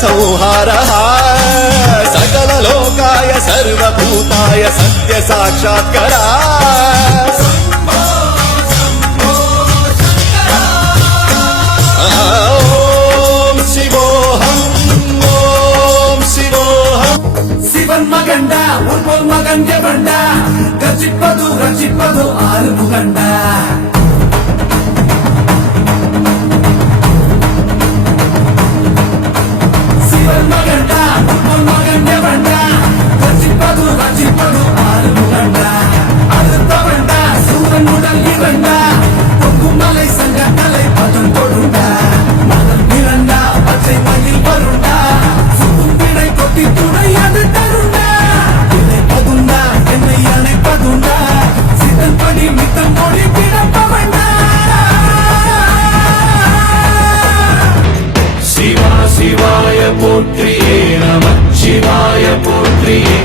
संहारः सकललोकाय सर्वभूताय सत्य साक्षात्करा மகண்டா உற்போல் மகன் எவண்டா கர்ஜிப்பது ரட்சிப்பது ஆறு முகண்டா சிவன் மகண்டா உற்போல் மகன் எவண்டா கர்ஜிப்பது ரட்சிப்பது ஆறு முகண்டா அடுத்தவண்டா சூரன் உடல் இவண்டா பொங்குமலை சங்க தலை பதம் கொடுண்டா மகன் பிறண்டா பச்சை மயில் வருண்டா சுடும் விடை கொட்டி துணை அது தருண்டா சிவாய போற்றியே நம சிவாய போற்றியே